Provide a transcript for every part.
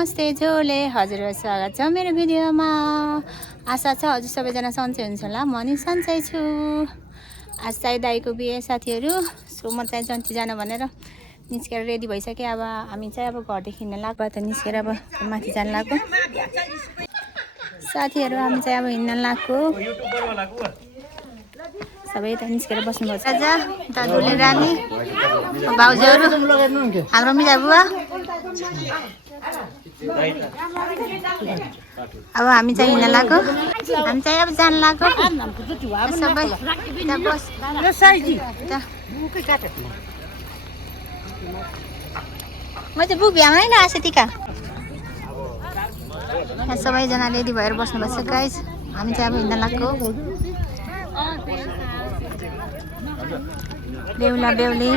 नमस्ते झोले हजुरलाई स्वागत छ मेरो भिडियोमा। आशा छ हजुर सबैजना सन्चै हुनुहुन्छ होला। म नि सन्चै छु। आज चाहिँ दाइको बिहे साथीहरू, सो म चाहिँ जन्ती जान भनेर निस्केर रेडी भइसक्यो। अब हामी चाहिँ अब घरदेखि हिँड्न लाग्यो त निस्केर अब माथि जान लाग्यो साथीहरू। हामी चाहिँ अब हिँड्न लाग्यो, सबै त निस्केर बस्नुभएको छ। दाजुले रानी भाउजूहरू, हाम्रो मिजा बुवा। अब हामी चाहिँ हिँड्न लाग्यो, हामी चाहिँ अब जान लाग्यो सबै। म चाहिँ बुक भ्याउनै नआएको टिका। सबैजना रेडी भएर बस्नुभएको छ गाइस। हामी चाहिँ अब हिँड्न लाग्यो। बेहुला बेहुली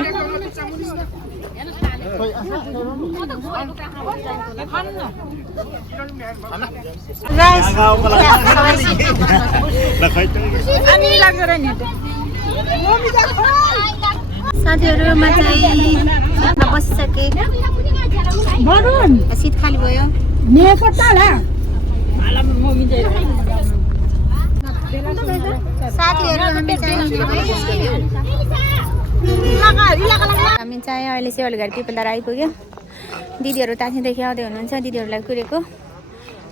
साथीहरूमा चाहिँ बसिसके, सिट खाली भयो। साथीहरू हामी चाहिँ अहिले सेवालीघारी पिपलधारा आइपुग्यो। दिदीहरू टाँसीदेखि आउँदै हुनुहुन्छ, दिदीहरूलाई कुरेको।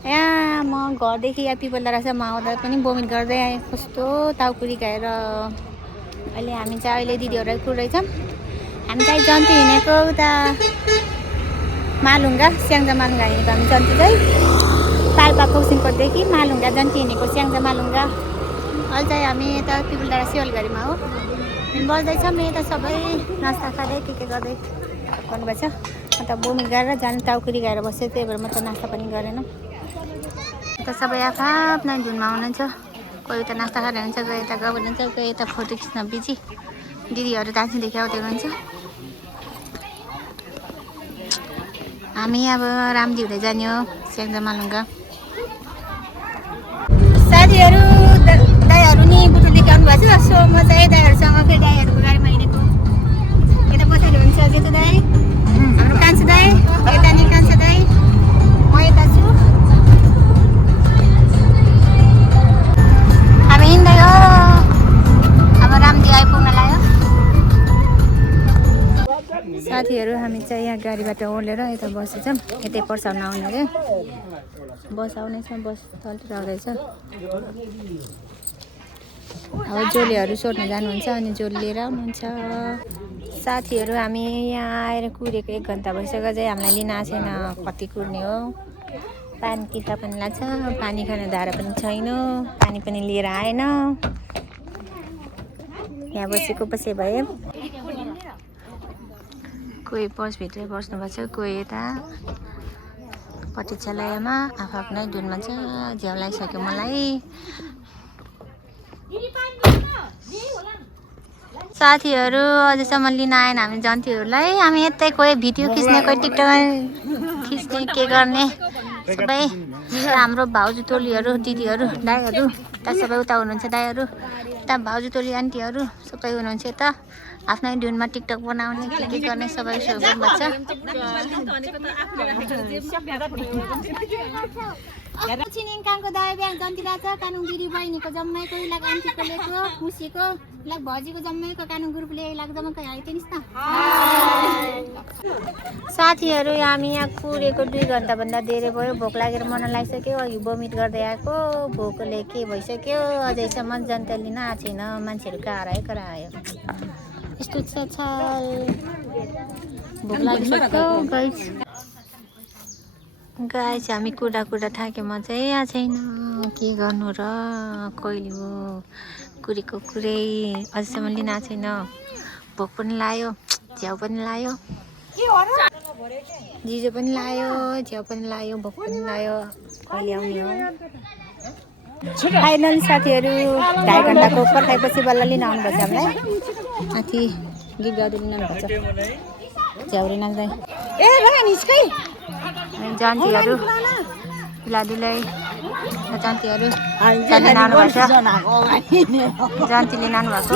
यहाँ म घरदेखि यहाँ पिपलधारासम्म आउँदा पनि बोमिट गर्दै आएँ, कस्तो टाउकुरी खाएर। हामी चाहिँ दिदीहरूलाई कुर्दैछौँ। हामी चाहिँ जन्ती हिँडेको उता मालुङ्गा, स्याङ्जा मालुङ्गा हिँडेको। हामी जन्ती चाहिँ पाल्पाको सिङकोटदेखि मालुङ्गा जन्ती हिँडेको, स्याङ्जा मालुङ्गा। अहिले चाहिँ हामी यता पिपलधारा सेवालीघारीमा हो, बस्दैछौँ। यता सबै नास्ता खाँदै के गर्दै गर्नुभएको छ। अन्त बोमिट गरेर जानु टाउकुरी गएर बस्यो, त्यही भएर म त नास्ता पनि गरेन। यता सबै आफ्नै धुनमा हुनुहुन्छ। कोही यता नास्ता खाँदै हुनुहुन्छ, कोही यता गएको हुनुहुन्छ, कोही यता फोटो खिच्न बिजी। दिदीहरू टाँसीदेखि आउँदै हुनुहुन्छ। हामी अब रामजी हुँदै जाने हो, स्याङ्जा मालुङ्गा। साथीहरू दाइहरू नि बुटुलदेखि आउनु भएको छ। सो म चाहिँ दाइहरूसँग फेरि दाइहरूको गाडीमा हिँडेको। यता पछाडि हुन्छ जेठो दाइ, हाम्रो कान्छो दाइ, यता नि कान्छो दाइ, म यता छु। हामी हिँड्दै हो, अब रामजी आइपुग्न लाग्यो। साथीहरू हामी चाहिँ यहाँ गाडीबाट ओर्लेर यता बसेछौँ। यतै पर्साउन आउने अरे, बस आउनेछ, बस तलतिर आउँदैछ। अब जोलीहरू सोध्न जानुहुन्छ, अनि जोली लिएर आउनुहुन्छ। साथीहरू हामी यहाँ आएर कुरेको 1 घन्टा भइसक्यो चाहिँ हामीलाई लिन आएको छैन। कति कुर्ने हो, पानी तिर्खा पनि लाग्छ, पानी खाने धारा पनि छैन, पानी पनि लिएर आएन। यहाँ बसेको बसे भयो। कोही बसभित्रै बस्नुभएको छ, कोही यता प्रतीक्षालयमा आफ्नै धुनमा छ। झ्याउ लगाइसक्यो मलाई। साथीहरू अझैसम्म लिन आएन हामी जन्तीहरूलाई। हामी यतै कोही भिडियो खिच्ने, कोही टिकटक खिच्ने, के गर्ने सबै। हाम्रो भाउजू टोलीहरू, दिदीहरू, दाइहरू उता सबै उता हुनुहुन्छ। दाइहरू उता, भाउजू टोली आन्टीहरू सबै हुनुहुन्छ यता आफ्नै धुनमा टिकटक बनाउने, के गर्ने सबै सो गर्नुभएको छ। छिनिङकाङको दाइ बिहान जन्ती रहेछ। कानुङ दिदी बहिनीको जम्मैको इलाक आन्टीको लिएको, मुसीको इलाक भजीको जम्मैको कानुङ ग्रुपले इलाक जम्मैको आइदिनुहोस् न। साथीहरू हामी यहाँ कुरेको 2 घन्टाभन्दा धेरै भयो। भोक लागेर मन लागिसक्यो। अघि बोमिट गर्दै आएको, भोकले के भइसक्यो। अझैसम्म जनता लिन आएको छैन। मान्छेहरू कहाँ आयो। यस्तो छ, भोक लागिसक्यो गाइस। हामी कुदा थाक्यो, म चाहिँ यहाँ छैन। के गर्नु र, कहिले हो कुरेको कुरै, अझैसम्म लिन आएको छैन। भोक पनि लाग्यो, झ्याउ पनि लाग्यो, जिजो पनि लाग्यो, झ्याउ पनि लाग्यो, भोक पनि लाग्यो। कहिले आउने हो फाइनल साथीहरू। 2.5 घन्टाको पर्खाइपछि बल्ल लिन आउनुपर्छ हामीलाई। माथि गीत गाउँदै लिन आउनुपर्छ, झ्याउरे नाच्दै। जन्तीहरू दुलादुलै जन्तीहरू जन्ती लानु भएको छ। जन्तीले लानु भएको।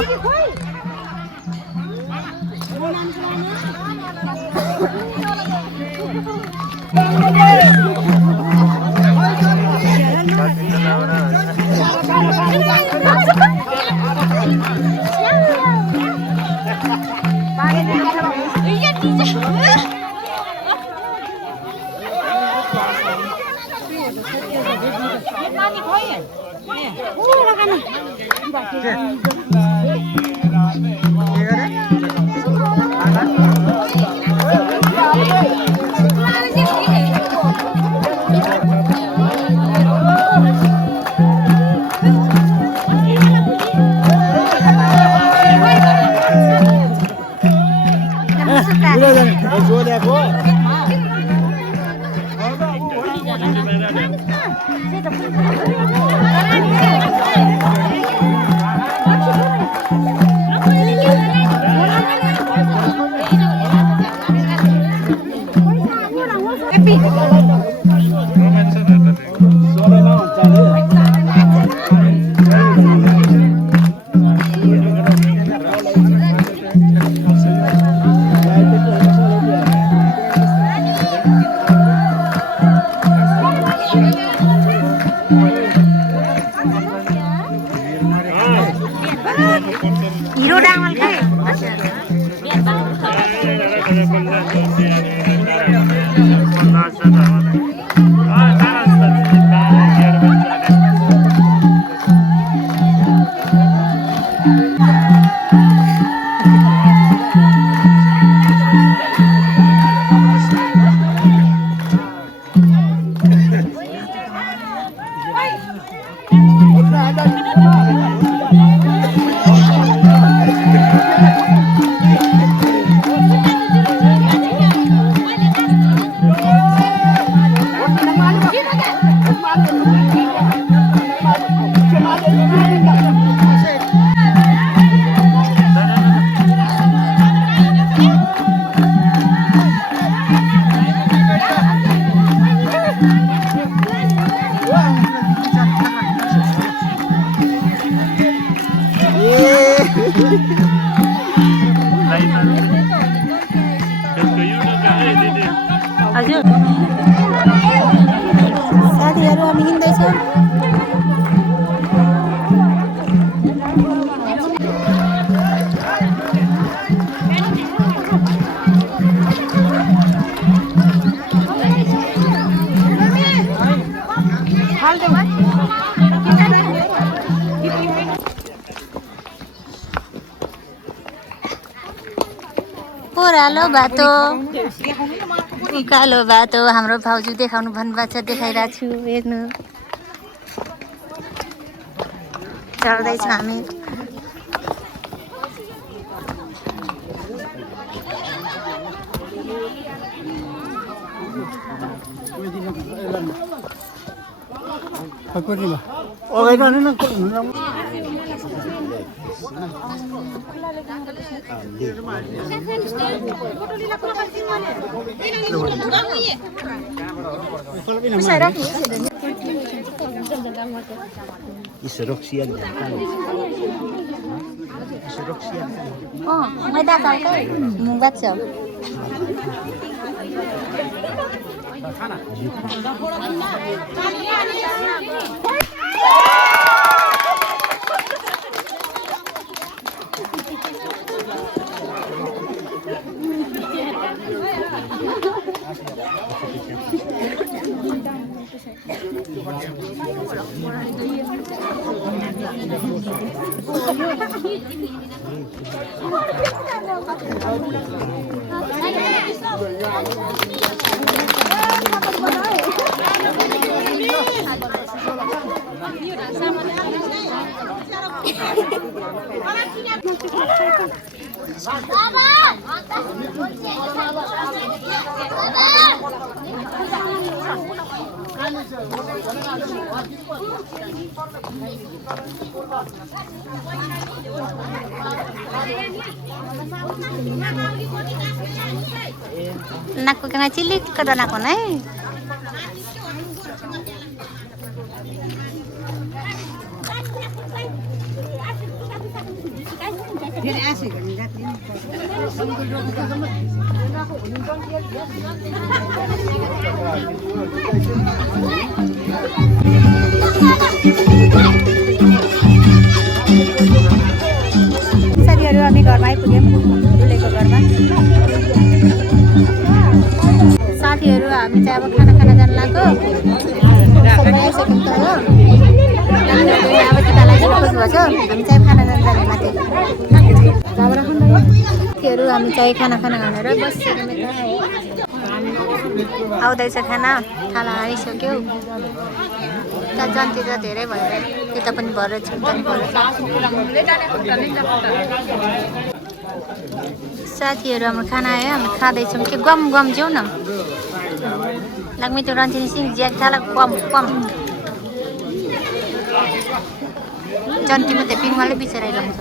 हिरो डामल के साथीहरु हामी हिँड्दैछौँ ओरालो बाटो उकालो बाटो हाम्रो भाउजू देखाउनु भन्नुभएको छ देखाइरहेको छु हेर्नु चढ्दैछौँ हामी मैदा खालकै मुङ बाँच्छ Naku kena cilik kada naku nai. साथीहरू हामी घरमा आइपुग्यौँ दुलेको घरमा। साथीहरू हामी चाहिँ अब खाना खान जान लाग्यो। सबै आइसक्यौँ त हो। अब टिका लगाइदिनु खोज्नु भएको छ। हामी चाहिँ खाना जान जाने माथि। साथीहरू हामी चाहिँ खाना भनेर बसिसक्यौँ यता है। आउँदैछ खाना आइसक्यो। त्यहाँ जन्ती त धेरै भएर त्यता पनि भएर साथीहरू हाम्रो खाना आयो। हामी खाँदैछौँ कि गम जाउँ न लाग्मी त्यो रन्जिनी सिंह ज्याक थाला कम जन्तीमा त्यो पिङमाले बिचराइरहेको छ।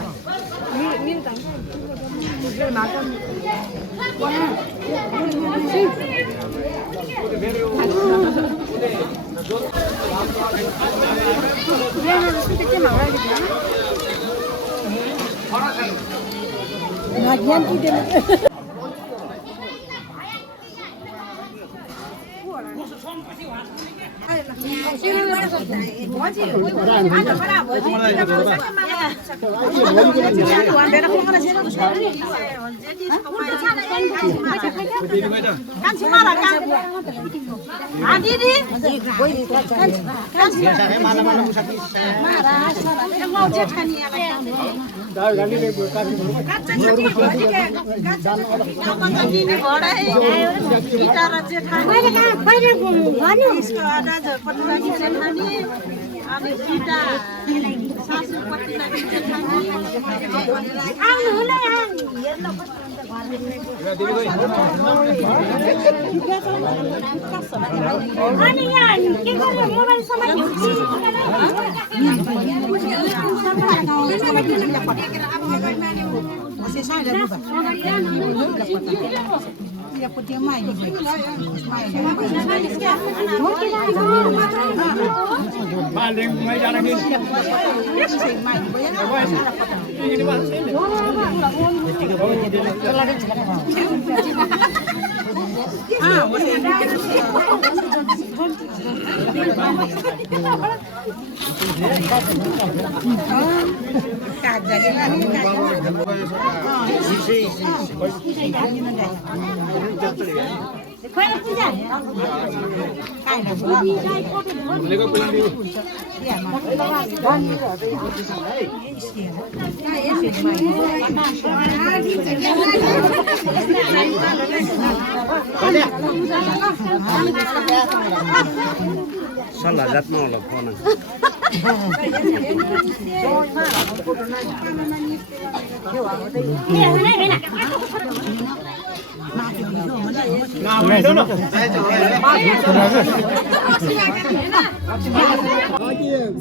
Salah zat mau lah kau nak.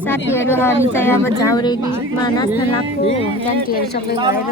साथीहरू हामी चाहिँ अब झाउरेलीमा नाच्न लाग्यो। जान्टीहरू सबै भएर